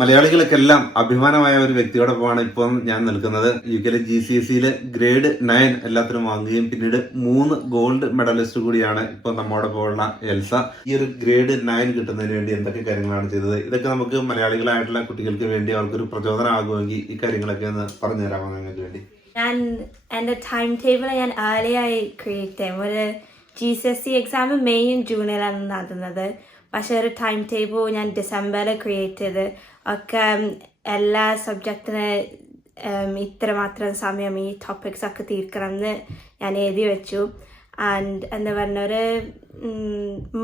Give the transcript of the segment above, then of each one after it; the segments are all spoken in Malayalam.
മലയാളികൾക്കെല്ലാം അഭിമാനമായ ഒരു വ്യക്തിയോടൊപ്പമാണ് ഇപ്പം ഞാൻ നിൽക്കുന്നത്. UK GCSE ഗ്രേഡ് 9 എല്ലാത്തിനും വാങ്ങുകയും പിന്നീട് 3 ഗോൾഡ് മെഡലിസ്റ്റ് കൂടിയാണ് ഇപ്പൊ നമ്മോടൊപ്പമുള്ള എൽസ. ഈ ഒരു ഗ്രേഡ് 9 കിട്ടുന്നതിന് വേണ്ടി എന്തൊക്കെ കാര്യങ്ങളാണ് ചെയ്തത്? ഇതൊക്കെ നമുക്ക് മലയാളികളായിട്ടുള്ള കുട്ടികൾക്ക് വേണ്ടി അവർക്കൊരു പ്രചോദനമാകുമെങ്കിൽ ഈ കാര്യങ്ങളൊക്കെ ഒന്ന് പറഞ്ഞു തരാമോ നിങ്ങൾക്ക് വേണ്ടി? ഞാൻ എൻ്റെ ടൈം ടേബിൾ ഞാൻ ഏർലിയായി ക്രിയേറ്റ് ചെയ്യും. ഒരു GCSE എക്സാം മെയ്യും ജൂണിലാണ് നടന്നത്. പക്ഷെ ഒരു ടൈം ടേബിൾ ഞാൻ ഡിസംബറിൽ ക്രിയേറ്റ് ചെയ്ത് ഒക്കെ എല്ലാ സബ്ജക്റ്റിന് ഇത്രമാത്രം സമയം ഈ ടോപ്പിക്സ് ഒക്കെ തീർക്കണം എന്ന് ഞാൻ എഴുതി വെച്ചു. ആൻഡ് എന്താ പറഞ്ഞ ഒരു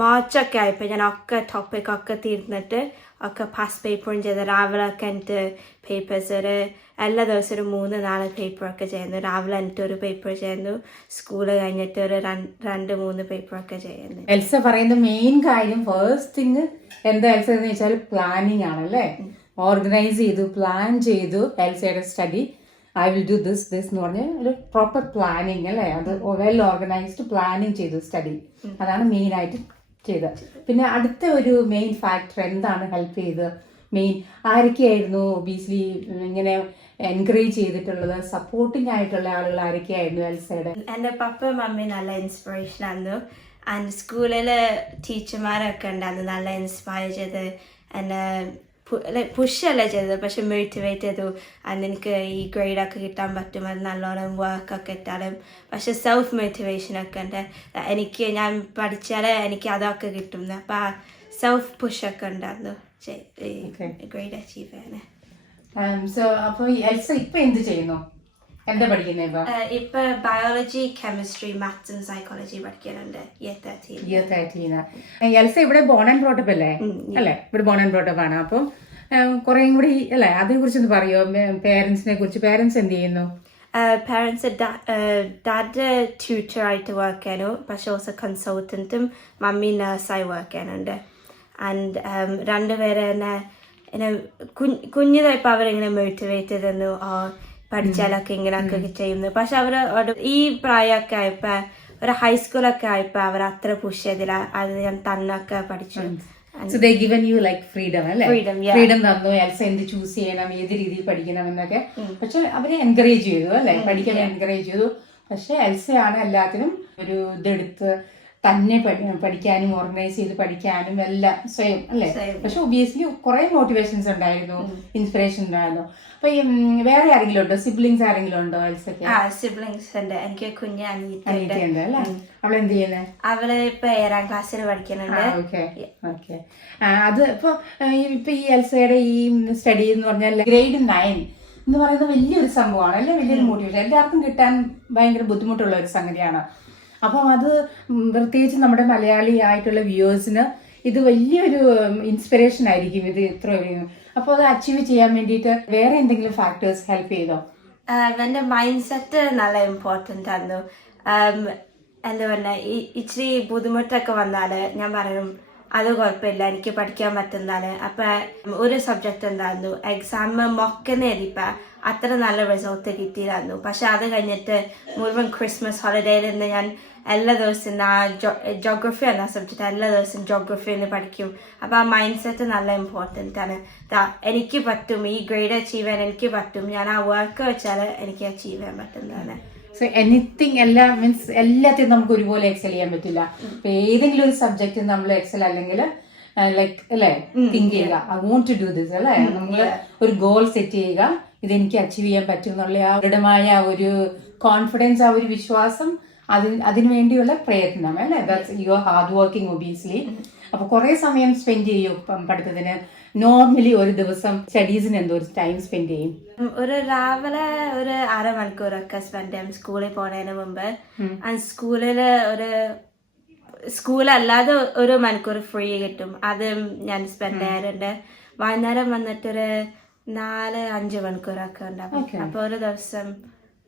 മാർച്ചൊക്കെ ആയപ്പോൾ ഞാൻ ഒക്കെ ടോപ്പിക്കൊക്കെ തീർന്നിട്ട് ഒക്കെ പാസ് പേപ്പറും ചെയ്ത് രാവിലെ ഒക്കെ എന്നിട്ട് പേപ്പേഴ്സ് ഒരു എല്ലാ ദിവസവും ഒരു 3-4 പേപ്പറൊക്കെ ചെയ്യുന്നു. രാവിലെ എന്നിട്ട് ഒരു പേപ്പർ ചെയ്യുന്നു, സ്കൂള് കഴിഞ്ഞിട്ട് ഒരു 2-3 പേപ്പറൊക്കെ ചെയ്യുന്നു. എൽസ പറയുന്ന മെയിൻ കാര്യം ഫസ്റ്റ് തിങ് എന്താ എൽസ എന്ന് വെച്ചാൽ പ്ലാനിങ് ആണല്ലേ. ഓർഗനൈസ് ചെയ്തു, പ്ലാൻ ചെയ്തു. എൽസയുടെ study I will do this എന്ന് പറഞ്ഞ് ഒരു പ്രോപ്പർ പ്ലാനിങ് അല്ലേ. അത് വെൽ ഓർഗനൈസ്ഡ് പ്ലാനിങ് ചെയ്തു സ്റ്റഡി. അതാണ് മെയിൻ ആയിട്ട് ചെയ്തത്. പിന്നെ അടുത്ത ഒരു മെയിൻ ഫാക്ടർ എന്താണ് ഹെൽപ്പ് ചെയ്തത്? മെയിൻ ആരൊക്കെയായിരുന്നു ഒബീസ്ലി ഇങ്ങനെ എൻകറേജ് ചെയ്തിട്ടുള്ളത്? സപ്പോർട്ടിംഗ് ആയിട്ടുള്ള ആളുകൾ ആരൊക്കെയായിരുന്നു എൽസയുടെ? എൻ്റെ പപ്പയും മമ്മിയും നല്ല ഇൻസ്പിറേഷൻ ആയിരുന്നു. ആൻഡ് സ്കൂളിലെ ടീച്ചർമാരൊക്കെ ഉണ്ടായിരുന്നു നല്ല ഇൻസ്പയർ ചെയ്ത് എന്നെ പുഷല്ല ചെയ്തത്, പക്ഷെ മോട്ടിവേറ്റ് ചെയ്തു. അന്ന് എനിക്ക് ഈ ഗ്രേഡൊക്കെ കിട്ടാൻ പറ്റും, അത് നല്ലോണം വർക്കൊക്കെ ഇട്ടാലും. പക്ഷെ സെൽഫ് മോട്ടിവേഷനൊക്കെ ഉണ്ട്. എനിക്ക് ഞാൻ പഠിച്ചാൽ എനിക്ക് അതൊക്കെ കിട്ടും. അപ്പം ആ സെൽഫ് പുഷൊക്കെ ഉണ്ടായിരുന്നു ഗ്രേഡ് അച്ചീവ് ചെയ്യാൻ. അപ്പോൾ എൽസ ഇപ്പൊ എന്ത് ചെയ്യുന്നു? എന്താ പഠിക്കുന്നത് ഇപ്പൊ? Biology, chemistry, maths and psychology പഠിക്കുന്നുണ്ട്. Year 13. എൽസ ഇവിടെ ബോൺ ആൻഡ് ബ്രോട്ടപ്പ് അല്ലേ? അല്ലേ, ഇവിടെ ബോൺ ആൻഡ് ബ്രോട്ടപ്പ് ആണ്. അപ്പം കുറേയും കൂടി അല്ലേ അതിനെ കുറിച്ചൊന്ന് പറയുമോ? പേരൻസിനെ കുറിച്ച്. പേരൻസ് എന്ത് ചെയ്യുന്നു? പാരൻസ് ഡാഡ് ട്യൂട്ടറായിട്ട് വർക്ക് ചെയ്യാനോ, പക്ഷെ ഓൾസോ കൺസൾട്ടൻറ്റും മമ്മി നഴ്സായി വർക്ക് ചെയ്യാനുണ്ട്. ആൻഡ് രണ്ടുപേരെ തന്നെ കുഞ്ഞിതായപ്പോൾ അവരിങ്ങനെ മോട്ടിവേറ്റ് ചെയ്തു പഠിച്ചാലൊക്കെ ഇങ്ങനെയൊക്കെ ചെയ്യുന്നു. പക്ഷെ അവർ ഈ പ്രായമൊക്കെ ആയപ്പോൾ ഒരു ഹൈസ്കൂളൊക്കെ ആയപ്പോൾ അവർ അത്ര പുഷ് ചെയ്തില്ല. അത് ഞാൻ തന്നൊക്കെ പഠിച്ചു. So they given you like freedom അല്ലേ? Yeah. ഫ്രീഡം തന്നു. എൽസ എന്ത് ചൂസ് ചെയ്യണം, ഏത് രീതിയിൽ പഠിക്കണം എന്നൊക്കെ. പക്ഷെ അവരെ എൻകറേജ് ചെയ്തു അല്ലേ, പഠിക്കാൻ എൻകറേജ് ചെയ്തു. പക്ഷെ എൽസയാണ് എല്ലാത്തിനും ഒരു ഇതെടുത്ത് തന്നെ പഠിക്കാനും ഓർഗനൈസ് ചെയ്ത് പഠിക്കാനും എല്ലാം സ്വയം അല്ലേ. പക്ഷെ ഒബിയസ്ലി കുറെ മോട്ടിവേഷൻസ് ഉണ്ടായിരുന്നു, ഇൻസ്പിറേഷൻ ഉണ്ടായിരുന്നു. അപ്പൊ വേറെ ആരെങ്കിലും ഉണ്ടോ? സിബ്ലിങ്സ് ആരെങ്കിലും ഉണ്ടോ എൽസക്ക്? സിബ്ലിങ്സ് ഉണ്ട്. എനിക്ക് കുഞ്ഞ് അനിയത്തിയുണ്ട് അല്ലേ. അവളെന്ത് ചെയ്യുന്നത്? അവള് ഇപ്പൊ 7ാം ക്ലാസ്സിൽ പഠിക്കുന്നുണ്ട്. ഓക്കെ. അത് ഇപ്പൊ ഈ എൽസയുടെ ഈ സ്റ്റഡി എന്ന് പറഞ്ഞാൽ ഗ്രേഡ് 9 എന്ന് പറയുന്നത് വലിയൊരു സംഭവമാണ് അല്ലെ, വലിയൊരു മോട്ടിവേഷൻ. എല്ലാവർക്കും കിട്ടാൻ ഭയങ്കര ബുദ്ധിമുട്ടുള്ള ഒരു സംഗതിയാണ്. അപ്പം അത് പ്രത്യേകിച്ച് നമ്മുടെ മലയാളി ആയിട്ടുള്ള വ്യൂവേഴ്സിന് ഇത് വലിയൊരു ഇൻസ്പിറേഷൻ ആയിരിക്കും. ഇത് ഇത്ര അപ്പോൾ അത് അച്ചീവ് ചെയ്യാൻ വേണ്ടിയിട്ട് വേറെ എന്തെങ്കിലും ഫാക്ടേഴ്സ് ഹെൽപ്പ് ചെയ്തോ? എൻ്റെ മൈൻഡ് സെറ്റ് നല്ല ഇമ്പോർട്ടൻ്റ് ആയിരുന്നു. എന്താ പറഞ്ഞാൽ ഇച്ചിരി ബുദ്ധിമുട്ടൊക്കെ വന്നാൽ ഞാൻ പറയും അത് കുഴപ്പമില്ല, എനിക്ക് പഠിക്കാൻ പറ്റുന്നതാണ്. അപ്പം ഒരു സബ്ജക്റ്റ് ഉണ്ടായിരുന്നു, എക്സാം മൊക്കെന്ന് എഴുതിയപ്പോൾ അത്ര നല്ല റിസൾട്ട് കിട്ടിയില്ലായിരുന്നു. പക്ഷെ അത് കഴിഞ്ഞിട്ട് മുഴുവൻ ക്രിസ്മസ് ഹോളിഡേയിൽ നിന്ന് ഞാൻ എല്ലാ ദിവസവും ജോഗ്രഫി എന്ന സബ്ജക്റ്റ് എല്ലാ ദിവസവും ജോഗ്രഫിയിൽ പഠിക്കും. അപ്പോൾ ആ മൈൻഡ് സെറ്റ് നല്ല ഇമ്പോർട്ടൻ്റ് ആണ്. എനിക്ക് പറ്റും, ഈ ഗ്രേഡ് അച്ചീവ് ചെയ്യാൻ എനിക്ക് പറ്റും, ഞാൻ ആ വർക്ക് വെച്ചാൽ എനിക്ക് അച്ചീവ് ചെയ്യാൻ പറ്റുന്നതാണ്. സോ എനിത്തിങ് എല്ലാം മീൻസ് എല്ലാത്തിനും നമുക്ക് ഒരുപോലെ എക്സൽ ചെയ്യാൻ പറ്റില്ല. ഇപ്പൊ ഏതെങ്കിലും ഒരു സബ്ജക്റ്റ് നമ്മൾ എക്സൽ അല്ലെങ്കിൽ ലൈക്ക് അല്ലേ തിങ്ക് ചെയ്യുക, I want to do this അല്ലേ. നമ്മള് ഒരു ഗോൾ സെറ്റ് ചെയ്യുക, ഇതെനിക്ക് അച്ചീവ് ചെയ്യാൻ പറ്റും എന്നുള്ള ആ ദൃഢമായ ഒരു കോൺഫിഡൻസ്, ആ ഒരു വിശ്വാസം, അതിനു വേണ്ടിയുള്ള പ്രയത്നം അല്ലേ. That's your hard working obviously. അപ്പൊ കുറെ സമയം സ്പെൻഡ് ചെയ്യും പഠിത്തത്തിന്. നോർമലി ഒരു ദിവസം സ്റ്റഡീസിന് എന്തോ ടൈം സ്പെൻഡ് ചെയ്യും? ഒരു രാവിലെ ഒരു 1/2 മണിക്കൂറൊക്കെ സ്പെൻഡ് ചെയ്യും സ്കൂളിൽ പോണതിന് മുമ്പ്. സ്കൂളല്ലാതെ 1 മണിക്കൂർ ഫ്രീ കിട്ടും, അത് ഞാൻ സ്പെൻഡ് ചെയ്യാറുണ്ട്. വൈകുന്നേരം വന്നിട്ടൊരു 4-5 മണിക്കൂറൊക്കെ ഉണ്ടാവും. അപ്പൊ ഒരു ദിവസം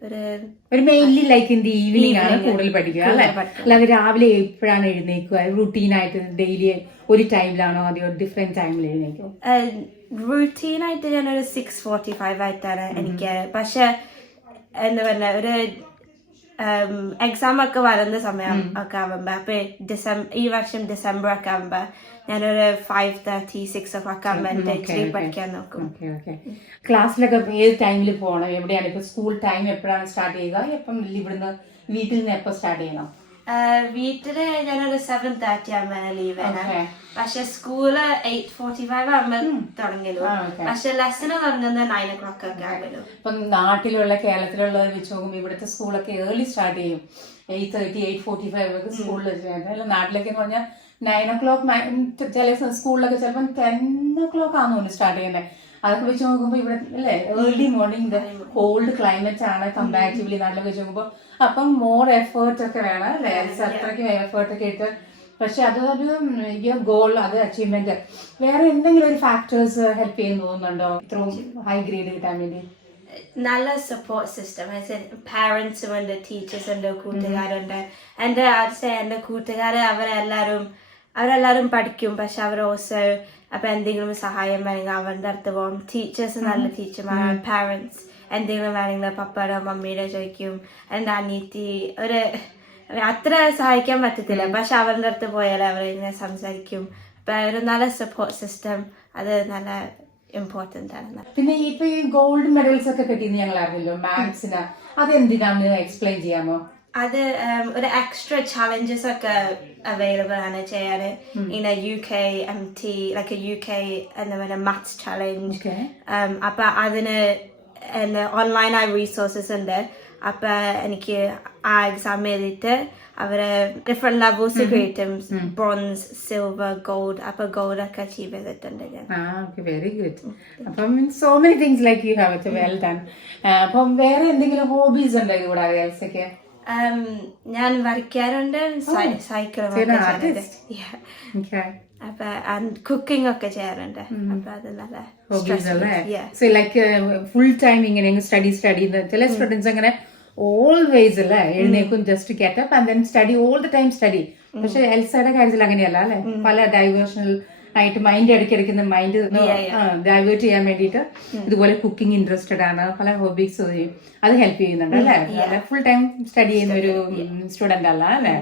ഒരു mainly like in the evening ആണ് കൂടുതൽ പഠിക്കുക അല്ലെ. അല്ലാതെ രാവിലെ എപ്പോഴാണ് എഴുന്നേക്കുക? റൂട്ടീനായിട്ട് ഡെയിലി ഒരു ടൈമിലാണോ അതെയോ ഡിഫറെന്റ് ടൈമിൽ എഴുന്നേക്കും? റൂട്ടീനായിട്ട് ഞാനൊരു 6:45 ആയിട്ടാണ് എനിക്ക്. പക്ഷെ എന്താ പറഞ്ഞ ഒരു എക്സാം ഒക്കെ വരുന്ന സമയം ഒക്കെ ആവുമ്പോ അപ്പൊ ഈ വർഷം ഡിസംബർ ഒക്കെ ആവുമ്പോ ഞാനൊരു 5:30, 6 o'clock ആവുമ്പോ ഇച്ചിരി പഠിക്കാൻ നോക്കും. ക്ലാസ്സിലൊക്കെ ഏത് ടൈമിൽ പോകണം? എവിടെയാണ് ഇപ്പൊ സ്കൂൾ ടൈം എപ്പോഴാണ് സ്റ്റാർട്ട് ചെയ്യുക? എപ്പം ഇവിടുന്ന് വീട്ടിൽ നിന്ന് എപ്പോ സ്റ്റാർട്ട് ചെയ്യണം? വീട്ടില് ഞാനൊരു 7:30 ആവുമ്പോ ലീവ് വേണം. പക്ഷെ സ്കൂള് 8:45 ആവുമ്പോ തുടങ്ങലു. പക്ഷെ ലെസൺ തുടങ്ങുന്നത് 9 o'clock ഒക്കെ ആവുമല്ലോ. ഇപ്പൊ നാട്ടിലുള്ള കേരളത്തിലുള്ളത് വെച്ച് നോക്കുമ്പോൾ ഇവിടുത്തെ സ്കൂളൊക്കെ ഏർലി സ്റ്റാർട്ട് ചെയ്യും. 8:30, 8:45 സ്കൂളിൽ അല്ല. നാട്ടിലൊക്കെ എന്ന് പറഞ്ഞാൽ 9 o'clock, ചില സ്കൂളിലൊക്കെ ചിലപ്പോൾ 10 o'clock ആണെന്ന് സ്റ്റാർട്ട് ചെയ്യുന്നത്. അതൊക്കെ വെച്ച് നോക്കുമ്പോൾ ഇവിടെ അല്ലേ ഏർലി മോർണിംഗ് കോൾഡ് ക്ലൈമറ്റ് ആണ് കമ്പാരിറ്റീവ്ലി നാട്ടിലൊക്കെ വെച്ച് നോക്കുമ്പോൾ. അപ്പം മോർ എഫേർട്ട് ഒക്കെ വേണം അല്ലേ? അത്രയ്ക്ക് എഫേർട്ട് ഒക്കെ ഇട്ട്. പക്ഷെ അതൊരു ഗോൾ, അത് അച്ചീവ്മെന്റ്. വേറെ എന്തെങ്കിലും ഒരു ഫാക്ടേഴ്സ് ഹെൽപ്പ് ചെയ്യുന്നു തോന്നുന്നുണ്ടോ ഇത്രയും ഹൈ ഗ്രേഡ് കിട്ടാൻ വേണ്ടി? നല്ല സപ്പോർട്ട് സിസ്റ്റം. പാരന്റ്സും ഉണ്ട്, ടീച്ചേഴ്സ് ഉണ്ട്, കൂട്ടുകാരുണ്ട്. എന്റെ കൂട്ടുകാര് അവരെല്ലാരും പഠിക്കും. പക്ഷെ അവർ ഓൾസോ അപ്പൊ എന്തെങ്കിലും സഹായം വേണമെങ്കിൽ അവരുടെ അടുത്ത് പോകും. ടീച്ചേഴ്സ് നല്ല ടീച്ചർമാരാണ്. പാരന്റ്സ് എന്തെങ്കിലും വേണമെങ്കിൽ പപ്പയുടെ മമ്മിയുടെ ചോദിക്കും. എന്റെ അനിയത്തി അത്ര സഹായിക്കാൻ പറ്റത്തില്ല, പക്ഷെ അവരുടെ അടുത്ത് പോയാൽ അവരിങ്ങനെ സംസാരിക്കും. അപ്പൊ ഒരു നല്ല സപ്പോർട്ട് സിസ്റ്റം അത് നല്ല ഇമ്പോർട്ടന്റ് ആണ്. പിന്നെ ഇപ്പൊ ഈ ഗോൾഡ് മെഡൽസ് ഒക്കെ കിട്ടിയെന്ന് ഞങ്ങൾ അറിഞ്ഞല്ലോ മാത്സിന്. അതെന്തിനാന്ന് എക്സ്പ്ലെയിൻ ചെയ്യാമോ? അത് ഒരു എക്സ്ട്രാ ചാലഞ്ചസ് ഒക്കെ അവൈലബിൾ ആണ് ചെയ്യാൻ. ഇങ്ങനെ UKMT, ലൈക്ക് UK എന്താ പറയുക മാത്സ് ചാലഞ്ച്. അപ്പൊ അതിന് ഓൺലൈനായി റീസോഴ്സസ് ഉണ്ട്. അപ്പൊ എനിക്ക് ആ എക്സാം എഴുതിയിട്ട് അവര് ഡിഫറെന്റ് ലെവൽസ് കിട്ടും. Bronze, silver, gold. അപ്പൊ ഗോൾഡ് ഒക്കെ അച്ചീവ് ചെയ്തിട്ടുണ്ട് ഞാൻ. Very good. അപ്പം so many things like you have it well done. അപ്പം വേറെ എന്തെങ്കിലും ഹോബീസ് ഉണ്ടോ കൂടാതെ എൽസയ്ക്ക്? ഞാൻ വരയ്ക്കാറുണ്ട്, സൈക്കിൾ അപ്പൊ കുക്കിംഗ് ഒക്കെ ചെയ്യാറുണ്ട്. അപ്പൊ അത് നല്ല ഹോബീസ് അല്ലേ? സോ ലൈക്ക് ഫുൾ ടൈം ഇങ്ങനെ സ്റ്റഡി ചില സ്റ്റുഡൻസ് അങ്ങനെ ഓൾവേസ് അല്ലേ എഴുന്നേക്കും just get up and then study all the time study. പക്ഷെ എൽസയുടെ കാര്യത്തിൽ അങ്ങനെയല്ല അല്ലെ? പല ഡൈവേർഷണൽ ആയിട്ട് മൈൻഡ് ഇടയ്ക്കിടയ്ക്ക് മൈൻഡ് ഡൈവേർട്ട് ചെയ്യാൻ വേണ്ടിയിട്ട് ഇതുപോലെ കുക്കിംഗ് ഇൻട്രസ്റ്റഡ് ആണ്. പല ഹോബീസ് ചെയ്യും. അത് ഹെൽപ്പ് ചെയ്യുന്നുണ്ട് അല്ലേ? ഫുൾ ടൈം സ്റ്റഡി ചെയ്യുന്ന ഒരു സ്റ്റുഡന്റ് അല്ല അല്ലേ?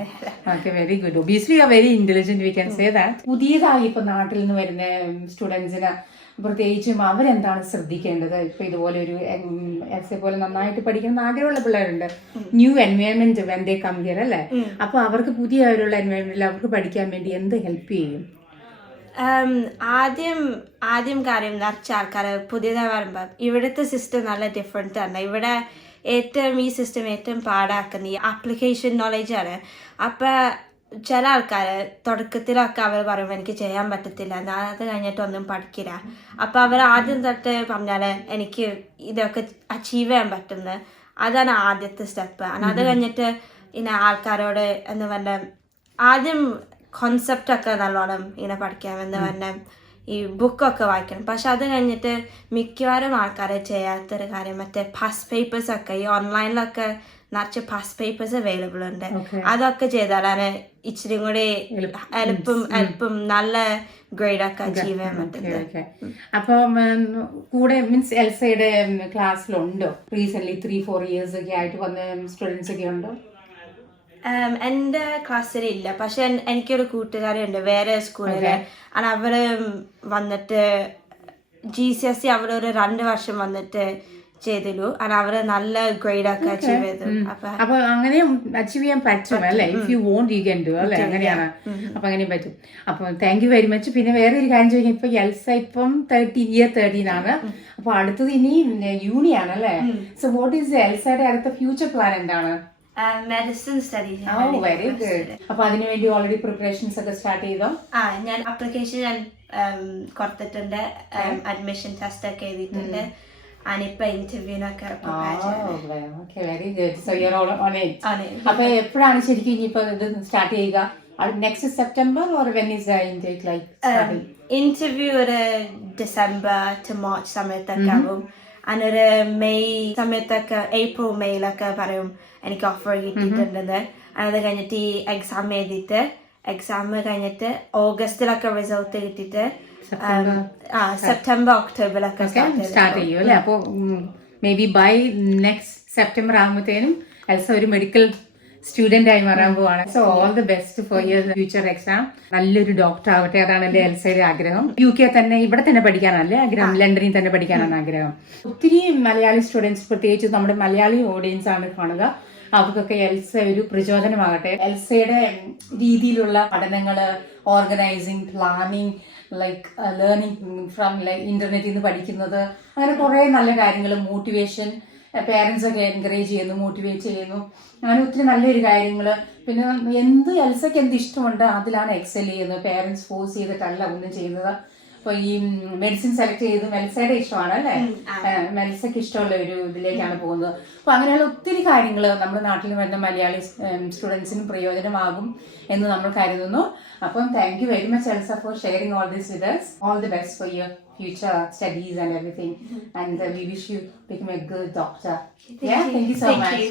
Okay, very good. Obviously you are very intelligent, we can say that. പുതിയതായി ഇപ്പൊ നാട്ടിൽ നിന്ന് വരുന്ന സ്റ്റുഡൻസിന് പ്രത്യേകിച്ചും അവരെന്താണ് ശ്രദ്ധിക്കേണ്ടത്? ഇപ്പൊ ഇതുപോലെ ഒരു എസ് എ പോലെ നന്നായിട്ട് പഠിക്കുന്ന ആഗ്രഹമുള്ള പിള്ളേരുണ്ട്. New environment when they come here അല്ലേ? അപ്പൊ അവർക്ക് പുതിയ ഒരു എൻവയോൺമെന്റിൽ അവർക്ക് പഠിക്കാൻ വേണ്ടി എന്ത് ഹെൽപ്പ് ചെയ്യും? ആദ്യം കാര്യം നിറച്ച ആൾക്കാർ പുതിയതായി വരുമ്പോ ഇവിടുത്തെ സിസ്റ്റം നല്ല ഡിഫറെന്റ് ആണ്. ഇവിടെ ഈ സിസ്റ്റം ഏറ്റവും പാടാക്കുന്ന ഈ ആപ്ലിക്കേഷൻ നോളജ് ആണ്. അപ്പൊ ചില ആൾക്കാര് തുടക്കത്തിലൊക്കെ അവർ പറയുമ്പോൾ എനിക്ക് ചെയ്യാൻ പറ്റത്തില്ല, ഞാൻ അത് കഴിഞ്ഞിട്ട് ഒന്നും പഠിക്കില്ല. അപ്പൊ അവർ ആദ്യം തൊട്ട് പറഞ്ഞാല് എനിക്ക് ഇതൊക്കെ അച്ചീവ് ചെയ്യാൻ പറ്റുന്നത്. അതാണ് ആദ്യത്തെ സ്റ്റെപ്പ്. അത് കഴിഞ്ഞിട്ട് ഇങ്ങനെ ആൾക്കാരോട് എന്ന് പറഞ്ഞ ആദ്യം കോൺസെപ്റ്റ് ഒക്കെ നല്ലോണം ഇങ്ങനെ പഠിക്കാം എന്ന് പറഞ്ഞാൽ ഈ ബുക്കൊക്കെ വായിക്കണം. പക്ഷെ അത് കഴിഞ്ഞിട്ട് മിക്കവാറും ആൾക്കാരെ ചെയ്യാത്തൊരു കാര്യം മറ്റേ പാസ് പേപ്പേഴ്സ് ഒക്കെ ഈ ഓൺലൈനിലൊക്കെ നിറച്ച് പാസ് പേപ്പേഴ്സ് അവൈലബിൾ ഉണ്ട്. അതൊക്കെ ചെയ്താലാണ് ഇച്ചിരി കൂടി എളുപ്പം നല്ല ഗ്രേഡ് ഒക്കെ അച്ചീവ് ചെയ്യാൻ പറ്റുന്നത്. അപ്പം കൂടെ മീൻസ് എൽസയുടെ ക്ലാസ്സിലുണ്ടോ റീസെന്റ് 3-4 years ഒക്കെ ആയിട്ട് വന്ന സ്റ്റുഡൻസ് ഒക്കെ ഉണ്ടോ? എന്റെ ക്ലാസ്സിൽ ഇല്ല, പക്ഷെ എനിക്കൊരു കൂട്ടുകാരുണ്ട് വേറെ സ്കൂളില്. അവര് വന്നിട്ട് GCSE അവരൊരു 2 വർഷം വന്നിട്ട് ചെയ്തിരുന്നു. അവര് നല്ല ഗ്രേഡ് ഒക്കെ അച്ചീവ് ചെയ്തു. അപ്പൊ അങ്ങനെ അച്ചീവ് ചെയ്യാൻ പറ്റും അല്ലെ? If you want you can do അല്ലെ? അങ്ങനെയാണ്. അപ്പൊ അങ്ങനെ പറ്റും. അപ്പൊ താങ്ക് യു വെരി മച്ച്. പിന്നെ വേറെ ഒരു കാര്യം ചോദിക്കാം. ഇപ്പൊ എൽസ ഇപ്പം 13 ആണ്. അപ്പൊ അടുത്തത് ഇനി യൂണി ആണ് അല്ലെ? സോ വാട്ട് ഈസ് എൽസയുടെ അടുത്ത ഫ്യൂച്ചർ പ്ലാൻ എന്താണ്? Medicine study. Very good. അപ്പൊ അതിനുവേണ്ടി ഓൾറെഡി പ്രിപ്പറേഷൻസ് ഒക്കെ സ്റ്റാർട്ട് ചെയ്തോ? ഞാൻ അപ്ലിക്കേഷൻ കൊടുത്തിട്ടുണ്ട്, അഡ്മിഷൻ ടെസ്റ്റ് ഒക്കെ എഴുതിയിട്ടുണ്ട്. ഇപ്പൊ ഇന്റർവ്യൂനൊക്കെ very good. So you are on it. അപ്പൊ എപ്പോഴാണ് ശരിക്കും ഇനിയിപ്പോ ഇത് സ്റ്റാർട്ട് ചെയ്യുക? Next September or when is intake like? Interview ഒരു December to March സമയത്തൊക്കെ ആവും. ഒരു മെയ് സമയത്തൊക്കെ April മെയിലൊക്കെ പറയും എനിക്ക് ഓഫർ കിട്ടിയിട്ടുണ്ടെന്ന്. അത് കഴിഞ്ഞിട്ട് ഈ എക്സാം എഴുതിയിട്ട് എക്സാം കഴിഞ്ഞിട്ട് ഓഗസ്റ്റിലൊക്കെ റിസൾട്ട് കിട്ടിയിട്ട് സെപ്റ്റംബർ ഒക്ടോബറിലൊക്കെ സ്റ്റാർട്ട് ചെയ്യും അല്ലെ? അപ്പൊ may be by next September ആകുമ്പോഴത്തേനും എൽസ ഒരു മെഡിക്കൽ സ്റ്റുഡന്റ് ആയി മാറാൻ പോവാണ്. So all the best for your future exam. നല്ലൊരു ഡോക്ടർ ആവട്ടെ, അതാണ് എന്റെ എൽസയുടെ ആഗ്രഹം. UK തന്നെ, ഇവിടെ തന്നെ പഠിക്കാനല്ലേ ആഗ്രഹം, ലണ്ടനിൽ തന്നെ പഠിക്കാനാണ് ആഗ്രഹം. ഒത്തിരി മലയാളി സ്റ്റുഡൻസ്, പ്രത്യേകിച്ച് നമ്മുടെ മലയാളി ഓഡിയൻസ് ആണ് കാണുക, അവർക്കൊക്കെ എൽസ ഒരു പ്രചോദനമാകട്ടെ. എൽസയുടെ രീതിയിലുള്ള പഠനങ്ങള്, organising, planning, like learning from like ഇന്റർനെറ്റിൽ നിന്ന് പഠിക്കുന്നത്, അങ്ങനെ കുറെ നല്ല കാര്യങ്ങൾ, മോട്ടിവേഷൻ, പേരൻസ് ഒക്കെ എൻകറേജ് ചെയ്യുന്നു, മോട്ടിവേറ്റ് ചെയ്യുന്നു, അങ്ങനെ ഒത്തിരി നല്ലൊരു കാര്യങ്ങള്. പിന്നെ എൽസയ്ക്ക് എന്ത് ഇഷ്ടമുണ്ട് അതിലാണ് എക്സൽ ചെയ്യുന്നത്. പേരൻസ് ഫോഴ്സ് ചെയ്തിട്ടല്ല ഒന്നും ചെയ്യുന്നത്. അപ്പൊ ഈ മെഡിസിൻ സെലക്ട് ചെയ്ത് മെൽസയുടെ ഇഷ്ടമാണ് അല്ലേ, മെൽസയ്ക്ക് ഇഷ്ടമുള്ള ഒരു ഇതിലേക്കാണ് പോകുന്നത്. അപ്പൊ അങ്ങനെയുള്ള ഒത്തിരി കാര്യങ്ങൾ നമ്മുടെ നാട്ടിൽ വരുന്ന മലയാളി സ്റ്റുഡൻസിനും പ്രയോജനമാകും എന്ന് നമ്മൾ കരുതുന്നു. അപ്പം thank you very much Elsa for sharing all this with us. All the best for your future studies and everything, and we wish you become a good doctor. Yeah, thank you so much.